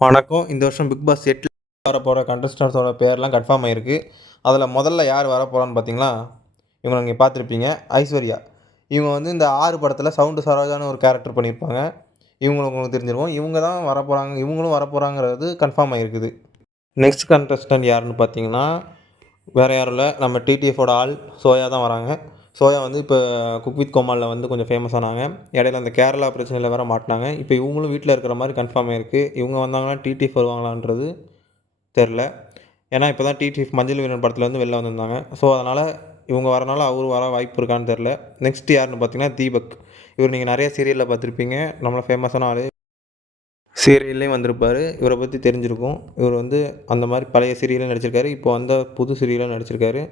வணக்கம். இந்த வருஷம் பிக் பாஸ் எட்டில் வர போகிற கண்டஸ்டன்ஸோட பேர்லாம் கன்ஃபார்ம் ஆகிருக்கு அதில் முதல்ல யார் வர போகிறான்னு பார்த்தீங்களா இவங்க நீங்கள் பார்த்துருப்பீங்க. ஐஸ்வர்யா. இவங்க வந்து இந்த ஆறு படத்தில் சவுண்டு சரோஜான்னு ஒரு கேரக்டர் பண்ணியிருப்பாங்க. இவங்களுக்கு உங்களுக்கு தெரிஞ்சிருவோம் இவங்க தான் வர போகிறாங்க இவங்களும் வர போகிறாங்கிறது கன்ஃபார்ம் ஆகிருக்குது நெக்ஸ்ட் கண்டஸ்டன்ட் யாருன்னு பார்த்தீங்கன்னா வேறு யாரும் இல்லை. நம்ம டிடிஎஃபோட ஆள் சோயா தான் வராங்க. சோயா வந்து இப்போ குக் வித் கோமாலில் வந்து கொஞ்சம் ஃபேமஸ் ஆனாங்க. இடையில அந்த கேரளா பிரச்சனையில் வேறு மாட்டினாங்க. இப்போ இவங்களும் வீட்டில் இருக்கிற மாதிரி கன்ஃபார்ம் ஆயிருக்கு. இவங்க வந்தாங்கன்னா டிடிஎஃப் வருவாங்களான்றது தெரில ஏன்னா இப்போ தான் டிடிஎஃப் மஞ்சள் வீரன் படத்தில் வந்து வெளில வந்திருந்தாங்க. ஸோ அதனால் இவங்க வரனால அவர் வர வாய்ப்பு இருக்கான்னு தெரில நெக்ஸ்ட் யாருன்னு பார்த்தீங்கன்னா தீபக். இவர் நீங்கள் நிறைய சீரியலில் பார்த்துருப்பீங்க நம்மளை ஃபேமஸான ஆள். சீரியல்லையும் வந்திருப்பார். இவரை பற்றி தெரிஞ்சிருக்கும். இவர் வந்து அந்த மாதிரி பழைய சீரியலும் நடிச்சிருக்காரு. இப்போ வந்த புது சீரியலும் நடிச்சிருக்காரு.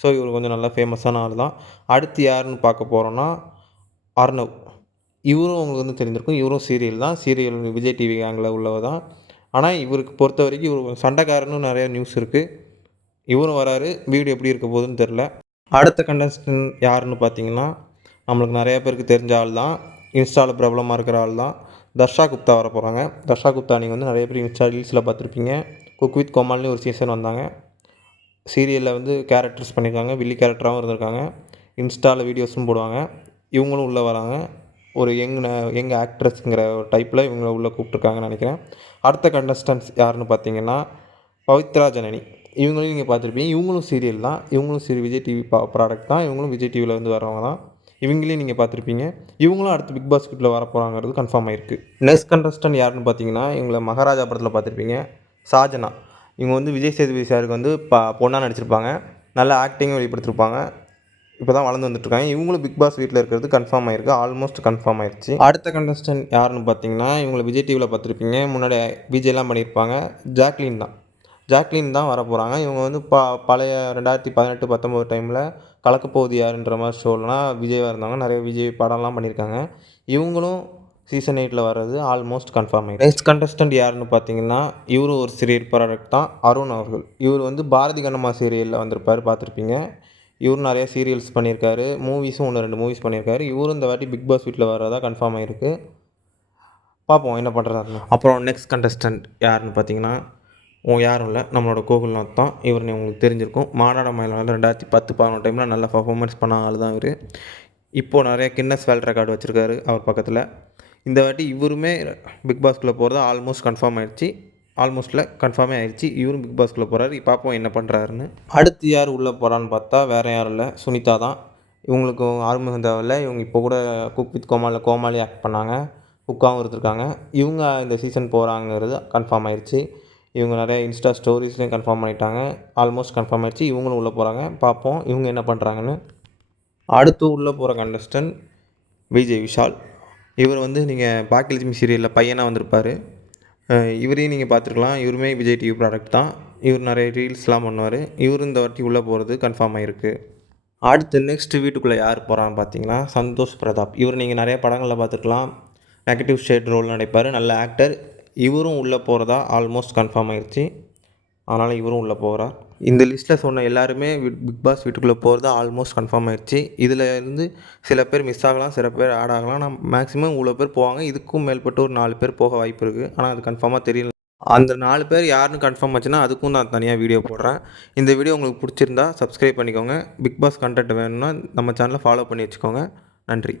ஸோ இவர் கொஞ்சம் நல்லா ஃபேமஸான ஆள் தான். அடுத்து யாருன்னு பார்க்க போகிறோன்னா அர்ணவ். இவரும் உங்களுக்கு வந்து தெரிஞ்சிருக்கும் இவரும் சீரியல் தான். சீரியல் விஜய் டிவி கேங்கில் உள்ளவர் தான். ஆனால் இவருக்கு பொறுத்த வரைக்கும் இவர் சண்டைக்காரன்னு நிறையா நியூஸ் இருக்குது இவரும் வராரு. வீடு எப்படி இருக்க போகுதுன்னு தெரில அடுத்த கண்டஸ்டன் யாருன்னு பார்த்தீங்கன்னா நம்மளுக்கு நிறைய பேருக்கு தெரிஞ்ச ஆள் தான். இன்ஸ்டாவில் பிரபலமாக இருக்கிற ஆள் தான். தர்ஷா குப்தா வர போகிறாங்க தர்ஷா குப்தா நீங்கள் வந்து நிறைய பேர் இன்ஸ்டா ரீல்ஸில் பார்த்துருப்பீங்க. குக் வித் கோமால்னு ஒரு சீசன் வந்தாங்க. சீரியலில் வந்து கேரக்டர்ஸ் பண்ணியிருக்காங்க வில்லி கேரக்டராகவும் இருந்திருக்காங்க. இன்ஸ்டாவில் வீடியோஸும் போடுவாங்க. இவங்களும் உள்ளே வராங்க. ஒரு யங் யங் ஆக்ட்ரஸ்ங்கிற ஒரு டைப்பில் இவங்கள உள்ளே கூப்பிட்ருக்காங்கன்னு நினைக்கிறேன். அடுத்த கண்டஸ்டன்ஸ் யாருன்னு பார்த்தீங்கன்னா பவித்ரா ஜனனி. இவங்களையும் நீங்கள் பார்த்துருப்பீங்க. இவங்களும் சீரியல் தான். இவங்களும் சீரி விஜய் டிவி பா ப்ராடக்ட் தான். இவங்களும் விஜய் டிவியில் வந்து வரவங்க தான். இவங்களையும் நீங்கள் பார்த்துருப்பீங்க. இவங்களும் அடுத்து பிக் பாஸ்கெட்டில் வரப்போகிறாங்கிறது வர போகிறாங்கிறது கன்ஃபார்ம் ஆயிருக்கு. நெக்ஸ்ட் கண்டஸ்டன்ட் யாருன்னு பார்த்தீங்கன்னா இவங்களை மகாராஜா படத்தில் பார்த்துருப்பீங்க. சாஜனா. இவங்க வந்து விஜய் சேதுபதி சாருக்கு வந்து பா பொண்ணாக நடிச்சிருப்பாங்க. நல்ல ஆக்டிங்கும் வெளிப்படுத்திருப்பாங்க. இப்போ தான் வளர்ந்து வந்துட்டுருக்காங்க. இவங்களும் பிக் பாஸ் வீட்டில் இருக்கிறது கன்ஃபார்ம் ஆயிருக்கு. ஆல்மோஸ்ட் கன்ஃபார்ம் ஆயிடுச்சு அடுத்த கண்டஸ்டன்ட் யாருன்னு பார்த்தீங்கன்னா இவங்களை விஜய் டிவியில் பார்த்துருப்பீங்க. முன்னாடி விஜய்லாம் பண்ணியிருப்பாங்க. ஜாக்லின் தான். ஜாக்லின் தான் வர போகிறாங்க இவங்க வந்து ப பழைய ரெண்டாயிரத்தி பதினெட்டு பத்தொம்போது டைமில் கலக்கப்போகுது யாருன்ற மாதிரி ஷோலாம் விஜய் இருந்தாங்க. நிறைய விஜய் படம்லாம் பண்ணியிருக்காங்க. இவங்களும் சீசன் எயிட்டில் வர்றது ஆல்மோஸ்ட் கன்ஃபார்ம் ஆகிடும் நெக்ஸ்ட் கண்டஸ்டன்ட் யாருன்னு பார்த்தீங்கன்னா இவரும் ஒரு சீரியல் ப்ராடக்ட் தான் அருண் அவர்கள். இவர் வந்து பாரதி கண்ணம்மா சீரியலில் வந்திருப்பார் பார்த்துருப்பீங்க. இவரும் நிறைய சீரியல்ஸ் பண்ணியிருக்காரு மூவிஸும் ஒன்று ரெண்டு மூவிஸ் பண்ணியிருக்காரு. இவரும் இந்த வாட்டி பிக் பாஸ் வீட்டில் வர்றதா கன்ஃபார்ம் ஆகிருக்கு பார்ப்போம் என்ன பண்ணுறாருன்னு அப்புறம் நெக்ஸ்ட் கண்டஸ்டன்ட் யாருன்னு பார்த்தீங்கன்னா யாரும் இல்லை நம்மளோட கோகுல்நாத் தான். இவர் உங்களுக்கு தெரிஞ்சிருக்கும். மாநாட வந்து ரெண்டாயிரத்தி பத்து பதினொன்று டைமில் நல்ல பர்ஃபார்மன்ஸ் பண்ண ஆள் தான் இவர். இப்போது நிறைய கின்னஸ் வேல்ட் ரெக்கார்டு வச்சுருக்காரு அவர் பக்கத்தில். இந்த வாட்டி இவருமே பிக் பாஸ்குள்ளே போகிறது ஆல்மோஸ்ட் கன்ஃபார்ம் ஆகிடுச்சு ஆல்மோஸ்ட்டில் கன்ஃபார்மே ஆயிடுச்சு. இவரும் பிக் போகிறாரு பார்ப்போம் என்ன பண்ணுறாருன்னு அடுத்து யார் உள்ளே போகிறான்னு பார்த்தா வேறு யாரும் இல்லை. சுனிதா தான். இவங்களுக்கு ஆறுமுகம் தேவையில்ல. இவங்க இப்போ கூட குக் வித் கோமாளில் கோமாளி ஆக்ட் பண்ணாங்க. குக்காகவும் இருந்திருக்காங்க. இவங்க இந்த சீசன் போகிறாங்கிறது கன்ஃபார்ம் ஆயிடுச்சு. இவங்க நிறைய இன்ஸ்டா ஸ்டோரிஸ்லேயும் கன்ஃபார்ம் பண்ணிட்டாங்க. ஆல்மோஸ்ட் கன்ஃபார்ம் ஆயிடுச்சு. இவங்களும் உள்ளே போகிறாங்க பார்ப்போம் இவங்க என்ன பண்ணுறாங்கன்னு அடுத்து உள்ளே போகிற கண்டஸ்டன்ட் விஜய் விஷால். இவர் வந்து நீங்கள் பாக்கியலட்சுமி சீரியலில் பையனாக வந்திருப்பார். இவரையும் நீங்கள் பார்த்துருக்கலாம். இவருமே விஜய் டிவி ப்ராடக்ட் தான். இவர் நிறைய ரீல்ஸ்லாம் பண்ணுவார். இவர் இந்த வாட்டி உள்ளே போகிறது கன்ஃபார்ம் ஆகிருக்கு அடுத்து நெக்ஸ்ட் வீட்டுக்குள்ளே யார் போகிறான்னு பார்த்தீங்கன்னா சந்தோஷ் பிரதாப். இவர் நீங்கள் நிறைய படங்களில் பார்த்துருக்கலாம். நெகட்டிவ் ஷேட் ரோல் நடிப்பார். நல்ல ஆக்டர் இவரும் உள்ளே போகிறதா ஆல்மோஸ்ட் கன்ஃபார்ம் ஆயிடுச்சு அதனால் இவரும் உள்ளே போகிறார் இந்த லிஸ்ட்டில் சொன்ன எல்லாருமே பிக் பாஸ் வீட்டுக்குள்ளே போகிறது ஆல்மோஸ்ட் கன்ஃபார்ம் ஆயிடுச்சு. இதில் இருந்து சில பேர் மிஸ் ஆகலாம் சில பேர் ஆட் ஆகலாம். ஆனால் மேக்ஸிமம் இவ்வளோ பேர் போவாங்க. இதுக்கும் மேற்பட்டு ஒரு நாலு பேர் போக வாய்ப்பு இருக்குது ஆனால் அது கன்ஃபார்மாக தெரியல. அந்த நாலு பேர் யாருன்னு கன்ஃபார்ம் ஆச்சுன்னா அதுக்கும் நான் தனியாக வீடியோ போடுறேன். இந்த வீடியோ உங்களுக்கு பிடிச்சிருந்தா சப்ஸ்கிரைப் பண்ணிக்கோங்க. பிக் பாஸ் கண்டென்ட் வேணும்னா நம்ம சேனலை ஃபாலோ பண்ணி வச்சுக்கோங்க. நன்றி.